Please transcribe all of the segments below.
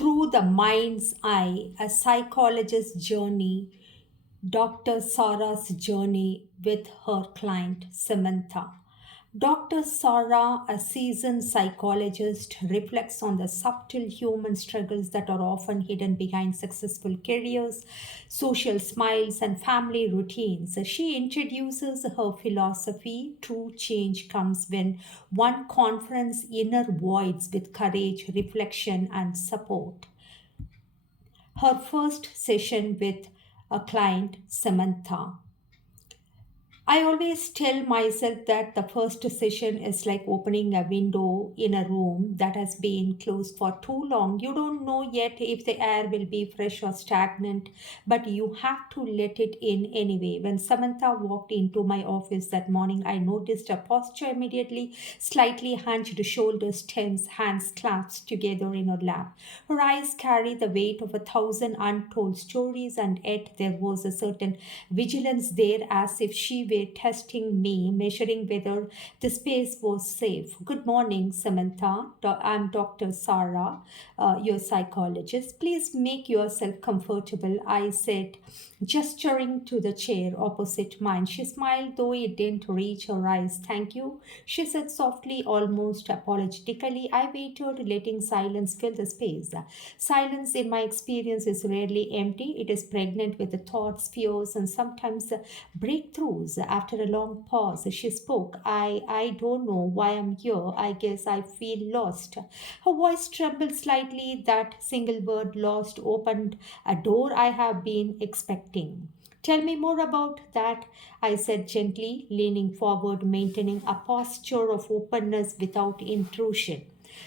Through the Mind's Eye, a psychologist's journey, Dr. Sarah's journey with her client Samantha. Dr. Sarah, a seasoned psychologist, reflects on the subtle human struggles that are often hidden behind successful careers, social smiles, and family routines. She introduces her philosophy: true change comes when one confronts inner voids with courage, reflection, and support. Her first session with a client, Samantha. I always tell myself that the first session is like opening a window in a room that has been closed for too long. You don't know yet if the air will be fresh or stagnant, but you have to let it in anyway. When Samantha walked into my office that morning, I noticed her posture immediately: slightly hunched shoulders tense, hands clasped together in her lap. Her eyes carried the weight of 1,000 untold stories, and yet there was a certain vigilance there, as if she were testing me, measuring whether the space was safe. Good morning, Samantha. I'm Dr. Sarah, your psychologist. Please make yourself comfortable, I said, gesturing to the chair opposite mine. She smiled, though it didn't reach her eyes. Thank you, she said softly, almost apologetically. I waited, letting silence fill the space. Silence, in my experience, is rarely empty. It is pregnant with the thoughts, fears, and sometimes breakthroughs. After a long pause, she spoke. I don't know why I'm here. I guess I feel lost. Her voice trembled slightly. That single word, lost, opened a door I have been expecting. Tell me more about that, I said gently, leaning forward, maintaining a posture of openness without intrusion.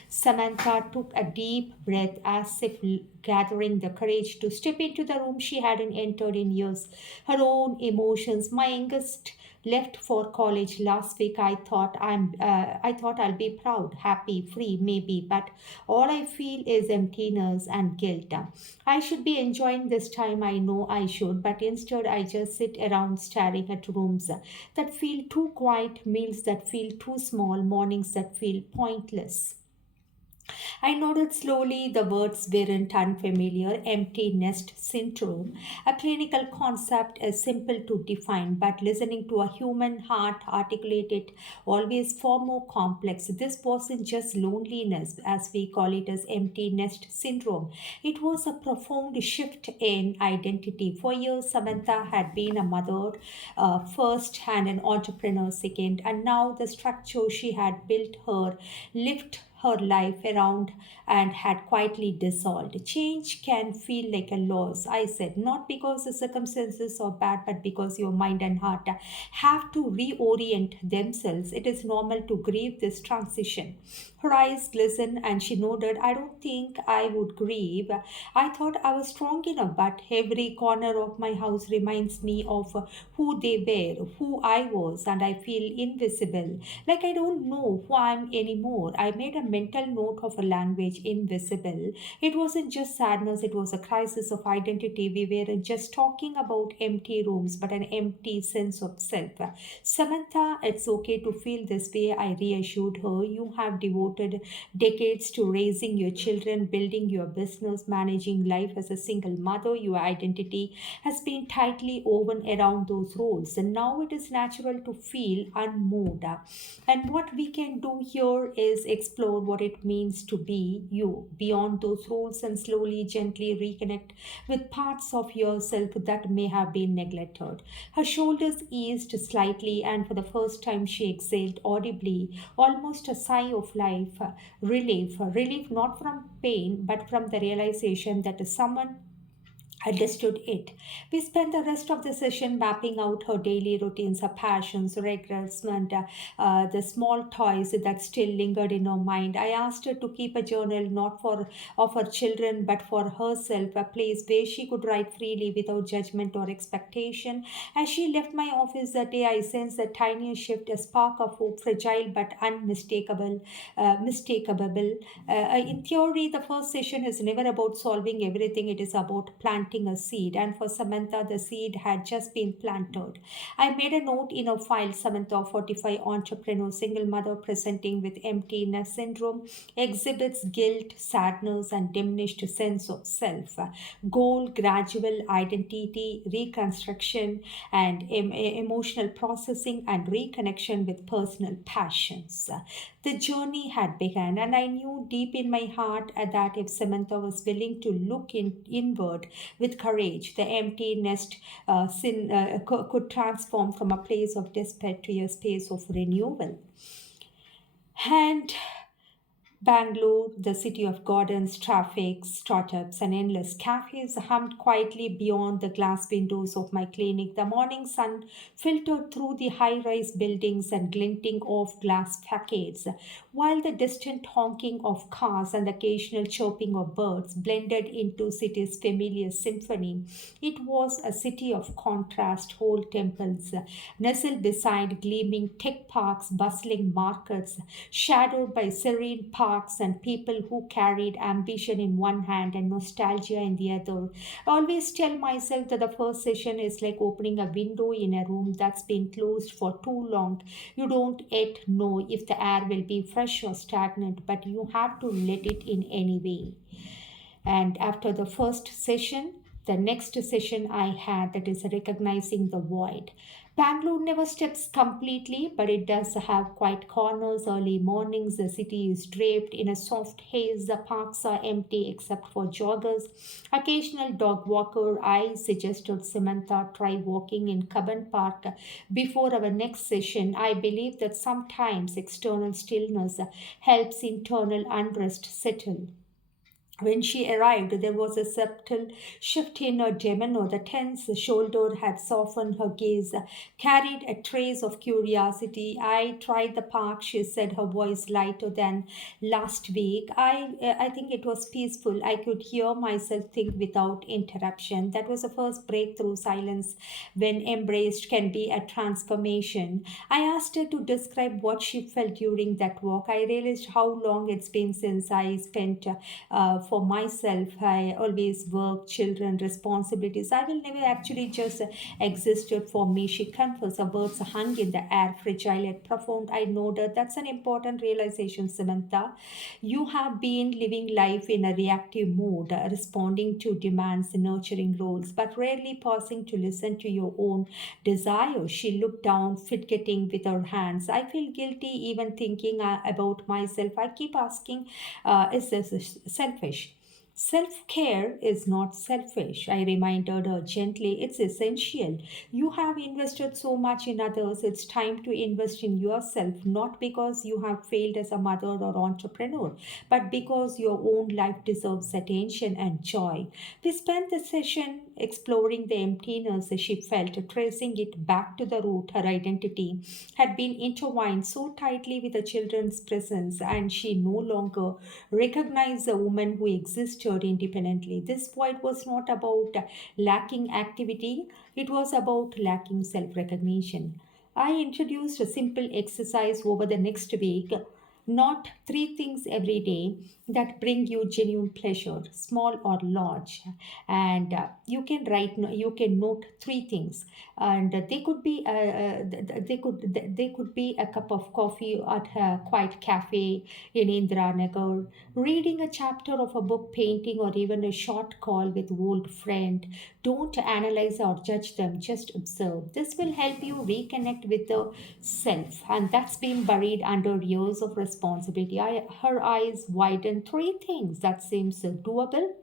Samantha took a deep breath, as if gathering the courage to step into the room she hadn't entered in years. Her own emotions. My youngest left for college last week. I thought I'll be proud, happy, free, maybe, but all I feel is emptiness and guilt. I should be enjoying this time. I know I should, but instead I just sit around staring at rooms that feel too quiet, meals that feel too small, mornings that feel pointless. I nodded slowly. The words weren't unfamiliar. Empty nest syndrome, a clinical concept, is simple to define, but listening to a human heart articulate it always far more complex. This wasn't just loneliness, as we call it as empty nest syndrome. It was a profound shift in identity. For years, Samantha had been a mother first and an entrepreneur second, and now the structure she had built her lived her life around and had quietly dissolved. Change can feel like a loss, I said, not because the circumstances are bad, but because your mind and heart have to reorient themselves. It is normal to grieve this transition. Her eyes glistened and she nodded. I don't think I would grieve. I thought I was strong enough, but every corner of my house reminds me of who they were, who I was, and I feel invisible. Like I don't know who I am anymore. I made a mental note of a language: invisible. It wasn't just sadness, it was a crisis of identity. We weren't just talking about empty rooms, but an empty sense of self. Samantha, it's okay to feel this way, I reassured her. You have devoted decades to raising your children, building your business, managing life as a single mother. Your identity has been tightly woven around those roles, and now it is natural to feel unmoved. And what we can do here is explore what it means to be you beyond those roles, and slowly, gently reconnect with parts of yourself that may have been neglected. Her shoulders eased slightly, and for the first time, she exhaled audibly, almost a sigh of life, relief. Relief not from pain, but from the realization that someone understood it. We spent the rest of the session mapping out her daily routines, her passions, regrets, and the small toys that still lingered in her mind. I asked her to keep a journal, not for of her children, but for herself, a place where she could write freely without judgment or expectation. As she left my office that day, I sensed a tiny shift, a spark of hope, fragile but mistakable. In theory, the first session is never about solving everything. It is about planting planting a seed, and for Samantha, the seed had just been planted. I made a note in a file: Samantha, 45, entrepreneur, single mother, presenting with empty nest syndrome, exhibits guilt, sadness, and diminished sense of self. Goal: gradual identity reconstruction and emotional processing and reconnection with personal passions. The journey had begun, and I knew deep in my heart that if Samantha was willing to look inward with courage, the empty nest could transform from a place of despair to a space of renewal. And Bangalore, the city of gardens, traffic, startups, and endless cafes, hummed quietly beyond the glass windows of my clinic. The morning sun filtered through the high rise buildings and glinting off glass facades, while the distant honking of cars and the occasional chirping of birds blended into city's familiar symphony. It was a city of contrast: whole temples nestled beside gleaming tech parks, bustling markets, shadowed by serene parks and people who carried ambition in one hand and nostalgia in the other. I always tell myself that the first session is like opening a window in a room that's been closed for too long. You don't yet know if the air will be fresh or stagnant, but you have to let it in anyway. And after the first session, the next session I had, that is recognizing the void. Bangalore never steps completely, but it does have quiet corners. Early mornings, the city is draped in a soft haze. The parks are empty except for joggers. Occasional dog walker. I suggested Samantha try walking in Cubbon Park before our next session. I believe that sometimes external stillness helps internal unrest settle. When she arrived, there was a subtle shift in her demeanor. The tense shoulder had softened, her gaze carried a trace of curiosity. I tried the park, she said, her voice lighter than last week. I think it was peaceful. I could hear myself think without interruption. That was the first breakthrough. Silence, when embraced, can be a transformation. I asked her to describe what she felt during that walk. I realized how long it's been since I spent for myself. I always work, children, responsibilities. I will never actually just existed for me. She confessed. Her words hung in the air, fragile yet profound. I noted that's an important realization, Samantha. You have been living life in a reactive mode, responding to demands, nurturing roles, but rarely pausing to listen to your own desires. She looked down, fidgeting with her hands. I feel guilty even thinking about myself. I keep asking, is this selfish? Self care is not selfish. I reminded her gently, it's essential. You have invested so much in others, it's time to invest in yourself, not because you have failed as a mother or entrepreneur, but because your own life deserves attention and joy. We spent the session exploring the emptiness she felt, tracing it back to the root. Her identity had been intertwined so tightly with the children's presence, and she no longer recognized a woman who existed independently. This void was not about lacking activity, it was about lacking self recognition. I introduced a simple exercise over the next week. Not three things every day that bring you genuine pleasure, small or large. And you can note three things, and they could be a cup of coffee at a quiet cafe in Indira Nagar, reading a chapter of a book, painting, or even a short call with old friend. Don't analyze or judge them, just observe. This will help you reconnect with the self, and that's been buried under years of responsibility. Her eyes widened. Three things that seems doable.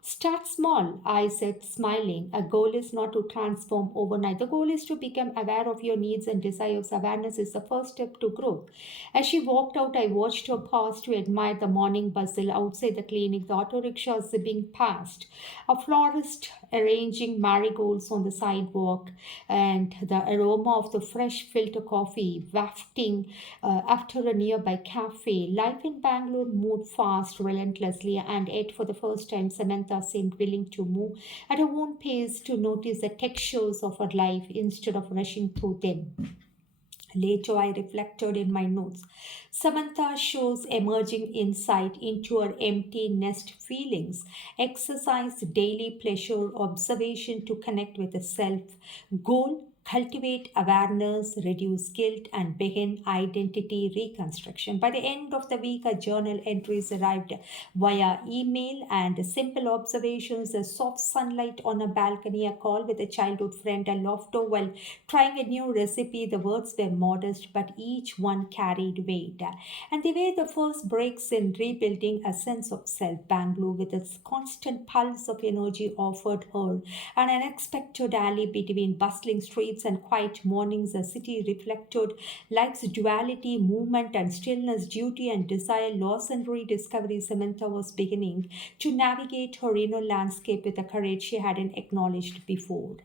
Start small, I said, smiling. A goal is not to transform overnight. The goal is to become aware of your needs and desires. Awareness is the first step to growth. As she walked out, I watched her pause to admire the morning bustle outside the clinic, the auto rickshaw zipping past, a florist arranging marigolds on the sidewalk, and the aroma of the fresh filter coffee wafting after a nearby cafe. Life in Bangalore moved fast, relentlessly, and yet for the first time, Samantha seemed willing to move at her own pace, to notice the textures of her life instead of rushing through them. Later, I reflected in my notes. Samantha shows emerging insight into her empty nest feelings, exercise, daily pleasure, observation to connect with the self, goal, cultivate awareness, reduce guilt, and begin identity reconstruction. By the end of the week, a journal entries arrived via email and simple observations, a soft sunlight on a balcony, a call with a childhood friend, a laughter while trying a new recipe. The words were modest, but each one carried weight. And they were the first breaks in rebuilding a sense of self. Bangalore, with its constant pulse of energy, offered her an unexpected alley between bustling streets and quiet mornings. A city reflected life's duality, movement and stillness, duty and desire, loss and rediscovery. Samantha was beginning to navigate her inner landscape with a courage she hadn't acknowledged before.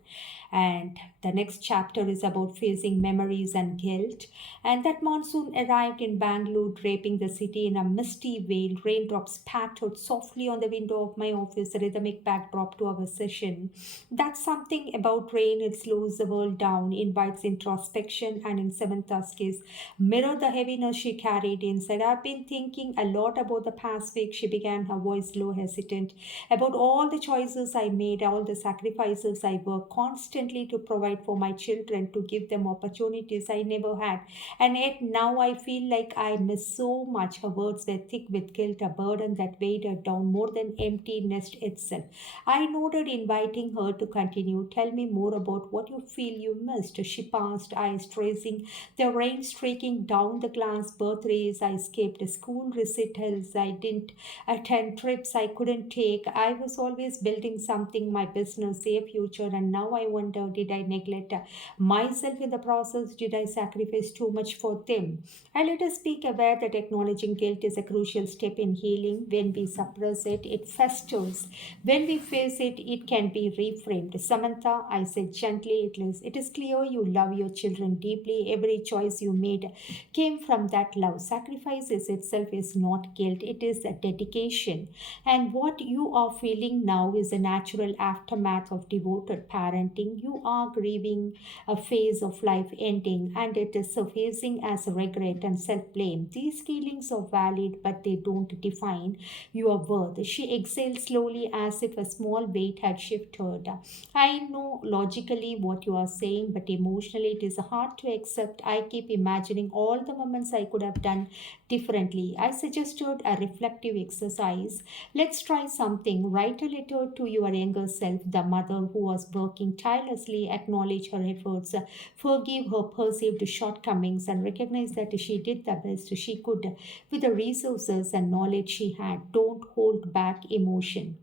And the next chapter is about facing memories and guilt. And that monsoon arrived in Bangalore, draping the city in a misty veil. Raindrops pattered softly on the window of my office, a rhythmic backdrop to our session. That's something about rain. It slows the world down, invites introspection, and in Samantha's case, mirrored the heaviness she carried inside. I've been thinking a lot about the past week, she began, her voice low, hesitant, about all the choices I made, all the sacrifices I worked constantly to provide for my children, to give them opportunities I never had. And yet now I feel like I miss so much. Her words were thick with guilt, a burden that weighed her down more than empty nest itself. I nodded, inviting her to continue. Tell me more about what you feel you missed. She paused, eyes tracing the rain streaking down the glass. Birthdays I skipped, school recitals I didn't attend, trips I couldn't take. I was always building something, my business, a future, and now I wonder, did I neglect myself in the process? Did I sacrifice too much for them? And let us be aware that acknowledging guilt is a crucial step in healing. When we suppress it, it festers. When we face it, it can be reframed. Samantha, I said gently, it is clear you love your children deeply. Every choice you made came from that love. Sacrifice itself is not guilt, it is a dedication. And what you are feeling now is a natural aftermath of devoted parenting. You are grieving a phase of life ending, and it is surfacing as regret and self blame. These feelings are valid, but they don't define your worth. She exhaled slowly as if a small weight had shifted. I know logically what you are saying, but emotionally it is hard to accept. I keep imagining all the moments I could have done differently. I suggested a reflective exercise. Let's try something. Write a letter to your younger self, the mother who was working tirelessly, acknowledge her efforts, forgive her perceived shortcomings, and recognize that she did the best she could with the resources and knowledge she had. Don't hold back emotion,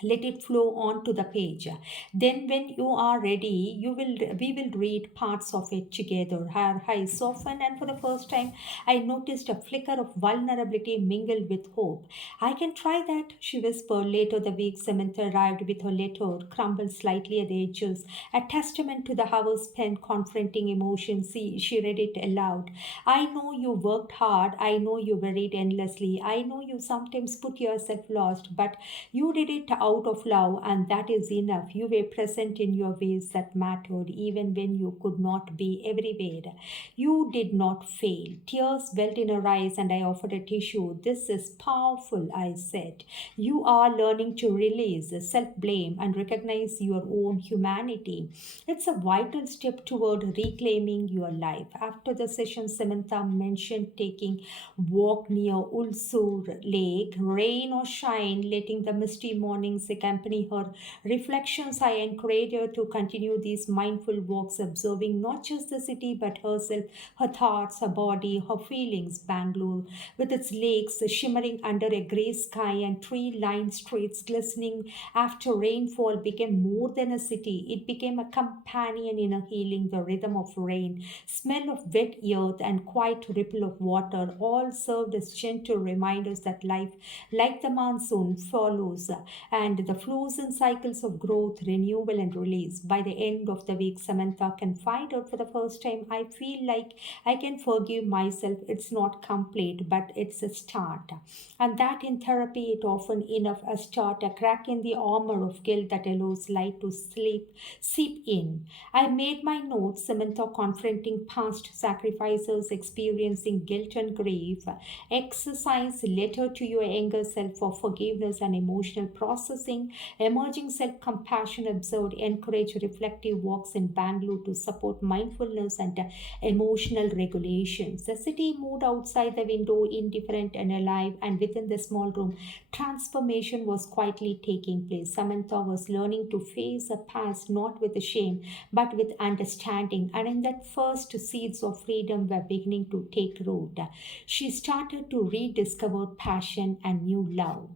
let it flow onto the page. Then when you are ready, we will read parts of it together. Her eyes softened, and for the first time I noticed a flicker of vulnerability mingled with hope. I can try that, she whispered. Later the week, Samantha arrived with her letter, crumbled slightly at the edges, a testament to the hours spent confronting emotions. She read it aloud. I know you worked hard, I know you worried endlessly, I know you sometimes put yourself lost, but you did it out of love, and that is enough. You were present in your ways that mattered, even when you could not be everywhere. You did not fail. Tears welled in her eyes, and I offered a tissue. This is powerful, I said. You are learning to release self blame and recognize your own humanity. It's a vital step toward reclaiming your life. After the session, Samantha mentioned taking walk near Ulsur Lake, rain or shine, letting the misty mornings accompany her reflections. I encourage her to continue these mindful walks, observing not just the city but herself, her thoughts, her body, her feelings. Bangalore, with its lakes shimmering under a grey sky and tree-lined streets glistening after rainfall, became more than a city. It became a companion in a healing. The rhythm of rain, smell of wet earth, and quiet ripple of water all served as gentle reminders that life, like the monsoon, follows, and and the flows and cycles of growth, renewal, and release. By the end of the week, Samantha confided for the first time, I feel like I can forgive myself. It's not complete, but it's a start. And that in therapy, it often enough a start, a crack in the armor of guilt that allows light to seep in. I made my notes, Samantha confronting past sacrifices, experiencing guilt and grief, exercise, letter to your younger self for forgiveness and emotional processing, emerging self compassion observed, encourage reflective walks in Bangalore to support mindfulness and emotional regulations. The city moved outside the window, indifferent and alive, and within the small room, transformation was quietly taking place. Samantha was learning to face her past not with shame but with understanding, and in that first seeds of freedom were beginning to take root. She started to rediscover passion and new love.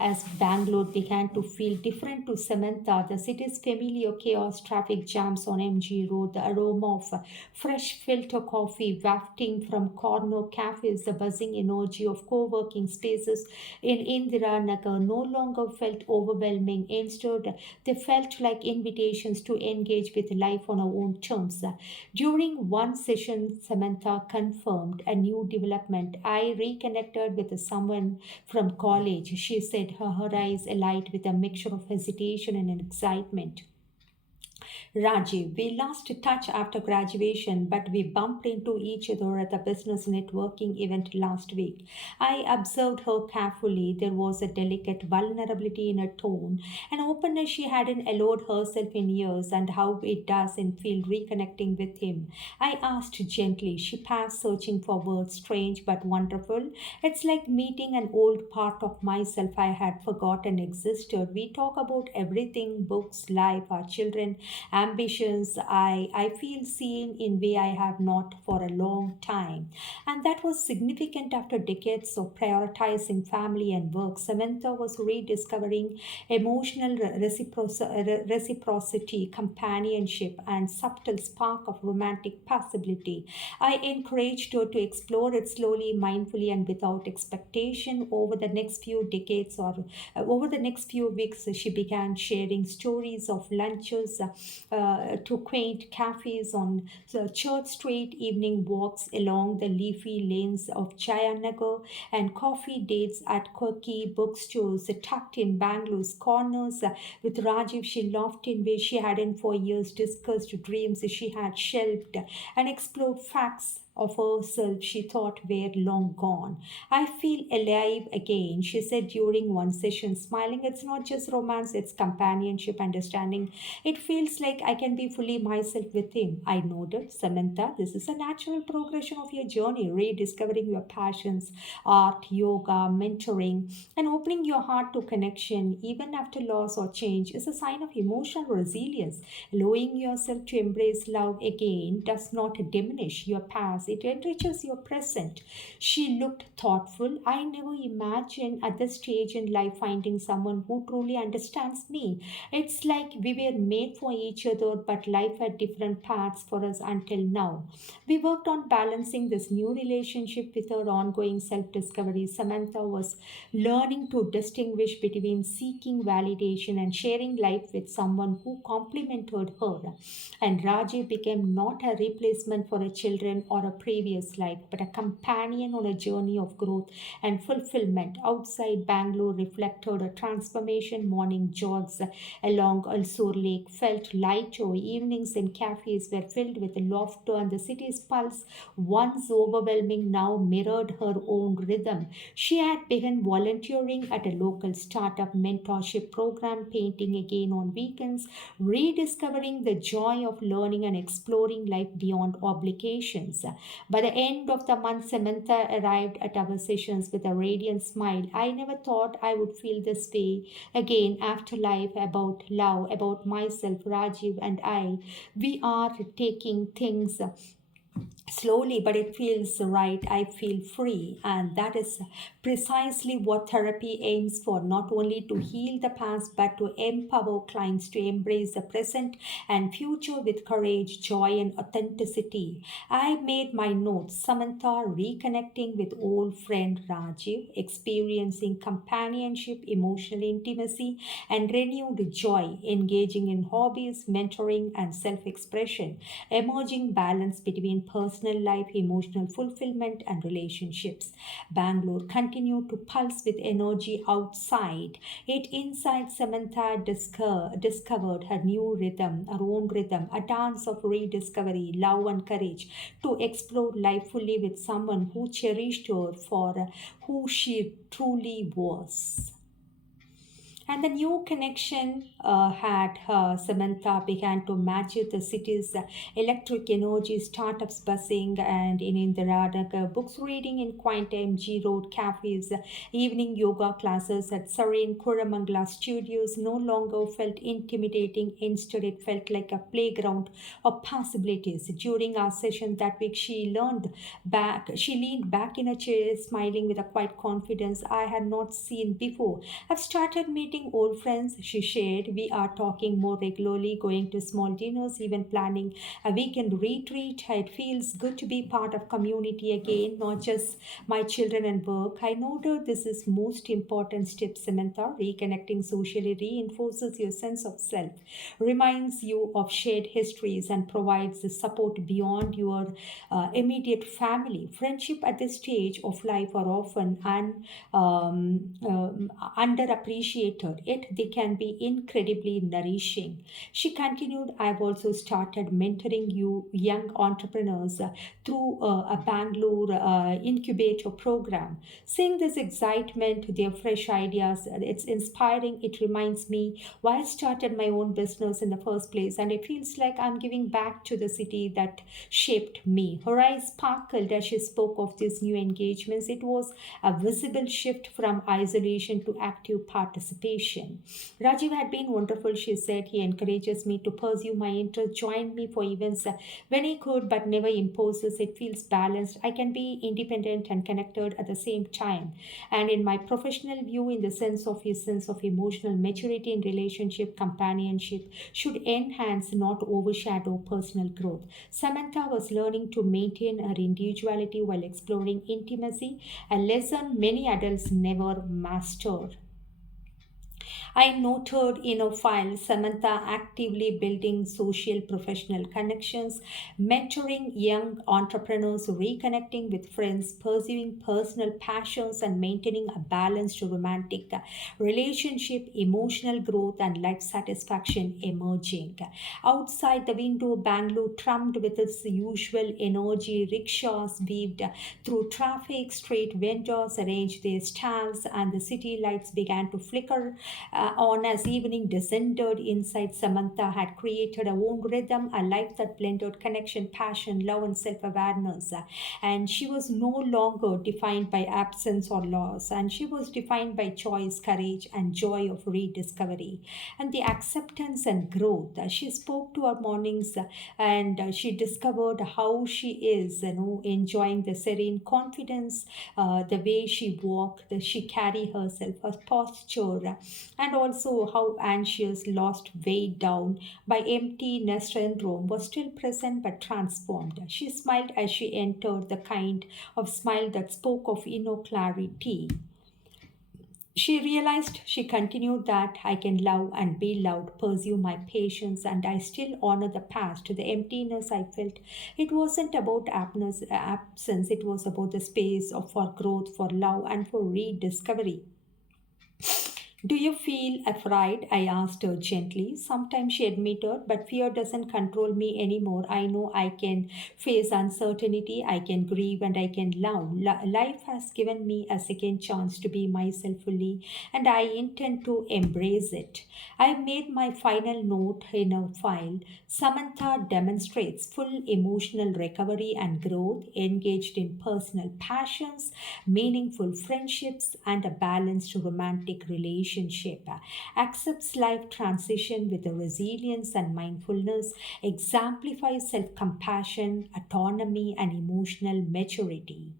As Bangalore began to feel different to Samantha, the city's familiar chaos, traffic jams on MG Road, the aroma of fresh filter coffee wafting from corner cafes, the buzzing energy of co-working spaces in Indira Nagar no longer felt overwhelming. Instead, they felt like invitations to engage with life on our own terms. During one session, Samantha confirmed a new development. I reconnected with someone from college. She said, her eyes alight with a mixture of hesitation and excitement. Rajiv, we lost touch after graduation, but we bumped into each other at the business networking event last week. I observed her carefully. There was a delicate vulnerability in her tone, an openness she hadn't allowed herself in years, and how it does in feel reconnecting with him. I asked gently. She passed, searching for words, strange but wonderful. It's like meeting an old part of myself I had forgotten existed. We talk about everything: books, life, our children, ambitions. I feel seen in way I have not for a long time. And that was significant after decades of prioritizing family and work. Samantha was rediscovering emotional reciprocity, companionship, and subtle spark of romantic possibility. I encouraged her to explore it slowly, mindfully, and without expectation. Over the next few weeks, she began sharing stories of lunches to quaint cafes on the Church Street, evening walks along the leafy lanes of Jayanagar, and coffee dates at quirky bookstores tucked in Bangalore's corners. With Rajiv, she laughed in ways she hadn't for years, discussed dreams she had shelved, and explored facts of herself she thought were long gone. I feel alive again, she said during one session, smiling. It's not just romance, it's companionship, understanding. It feels like I can be fully myself with him. I nodded. Samantha, this is a natural progression of your journey, rediscovering your passions, art, yoga, mentoring, and opening your heart to connection, even after loss or change, is a sign of emotional resilience. Allowing yourself to embrace love again does not diminish your past, it enriches your present. She looked thoughtful. I never imagined at this stage in life finding someone who truly understands me. It's like we were made for each other, but life had different paths for us until now. We worked on balancing this new relationship with our ongoing self discovery. Samantha was learning to distinguish between seeking validation and sharing life with someone who complemented her. And Rajiv became not a replacement for a children or a previous life, but a companion on a journey of growth and fulfillment. Outside Bangalore reflected a transformation. Morning jogs along Alsur Lake felt lighter. Evenings in cafes were filled with laughter, and the city's pulse, once overwhelming, now mirrored her own rhythm. She had begun volunteering at a local startup mentorship program, painting again on weekends, rediscovering the joy of learning and exploring life beyond obligations. By the end of the month, Samantha arrived at our sessions with a radiant smile. I never thought I would feel this way again after life, about love, about myself, Rajiv, and I. We are taking things Slowly, but it feels right. I feel free, and that is precisely what therapy aims for, not only to heal the past but to empower clients to embrace the present and future with courage, joy, and authenticity. I made my notes: Samantha reconnecting with old friend Rajiv, experiencing companionship, emotional intimacy, and renewed joy, engaging in hobbies, mentoring, and self expression, emerging balance between personal life, emotional fulfillment, and relationships. Bangalore continued to pulse with energy outside. Yet inside, Samantha discovered her new rhythm, her own rhythm, a dance of rediscovery, love, and courage to explore life fully with someone who cherished her for who she truly was. And the new connection had Samantha began to match the city's electric energy, startups buzzing, and in Indiranagar, books reading in quaint MG Road cafes, evening yoga classes at serene Kuramangala studios no longer felt intimidating. Instead, it felt like a playground of possibilities. During our session that week, she leaned back in a chair, smiling with a quiet confidence I had not seen before. I've started meeting old friends, she shared. We are talking more regularly, going to small dinners, even planning a weekend retreat. It feels good to be part of community again, not just my children and work. I noted this is most important step, Samantha. Reconnecting socially reinforces your sense of self, reminds you of shared histories, and provides the support beyond your immediate family. Friendship at this stage of life are often underappreciated, yet they can be incredibly nourishing. She continued, I've also started mentoring you young entrepreneurs through a Bangalore incubator program. Seeing this excitement, their fresh ideas, it's inspiring. It reminds me why I started my own business in the first place, and it feels like I'm giving back to the city that shaped me. Her eyes sparkled as she spoke of these new engagements. It was a visible shift from isolation to active participation. Rajiv had been wonderful, she said. He encourages me to pursue my interest, joined me for events when he could, but never imposes. It feels balanced. I can be independent and connected at the same time. And in my professional view, in the sense of his sense of emotional maturity in relationship, companionship should enhance, not overshadow personal growth. Samantha was learning to maintain her individuality while exploring intimacy, a lesson many adults never master. I noted in a file Samantha actively building social professional connections, mentoring young entrepreneurs, reconnecting with friends, pursuing personal passions, and maintaining a balanced romantic relationship, emotional growth, and life satisfaction emerging. Outside the window, Bangalore thrummed with its usual energy. Rickshaws weaved through traffic, street vendors arranged their stalls, and the city lights began to flicker on as evening descended. Inside, Samantha had created her own rhythm, a life that blended connection, passion, love, and self awareness. And she was no longer defined by absence or loss, and she was defined by choice, courage, and joy of rediscovery and the acceptance and growth. She spoke to her mornings and she discovered how she is, enjoying the serene confidence, the way she walked, she carry herself, her posture, and also how anxious, lost, weighed down by emptiness syndrome was still present but transformed. She smiled as she entered, the kind of smile that spoke of inner clarity. She realized, she continued, that I can love and be loved, pursue my patience, and I still honor the past. The emptiness I felt, it wasn't about absence, it was about the space for growth, for love, and for rediscovery. Do you feel afraid? I asked her gently. Sometimes, she admitted, but fear doesn't control me anymore. I know I can face uncertainty, I can grieve, and I can love. Life has given me a second chance to be myself fully, and I intend to embrace it. I made my final note in a file. Samantha demonstrates full emotional recovery and growth, engaged in personal passions, meaningful friendships, and a balanced romantic relationship. relationship, accepts life transition with a resilience and mindfulness, exemplifies self compassion, autonomy, and emotional maturity.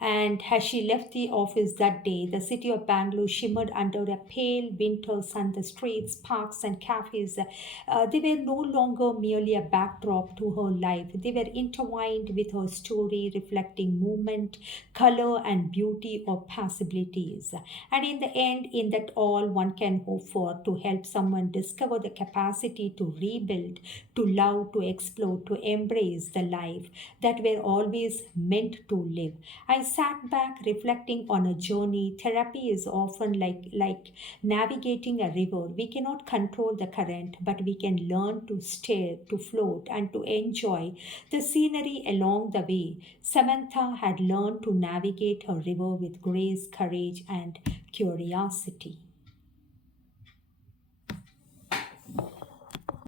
And as she left the office that day, the city of Bangalore shimmered under a pale winter sun. The streets, parks, and cafes, they were no longer merely a backdrop to her life. They were intertwined with her story, reflecting movement, color, and beauty of possibilities. And in the end, in that all one can hope for to help someone discover the capacity to rebuild, to love, to explore, to embrace the life that we're always meant to live. I sat back reflecting on a journey. Therapy is often like navigating a river. We cannot control the current, but we can learn to steer, to float, and to enjoy the scenery along the way. Samantha had learned to navigate her river with grace, courage, and curiosity.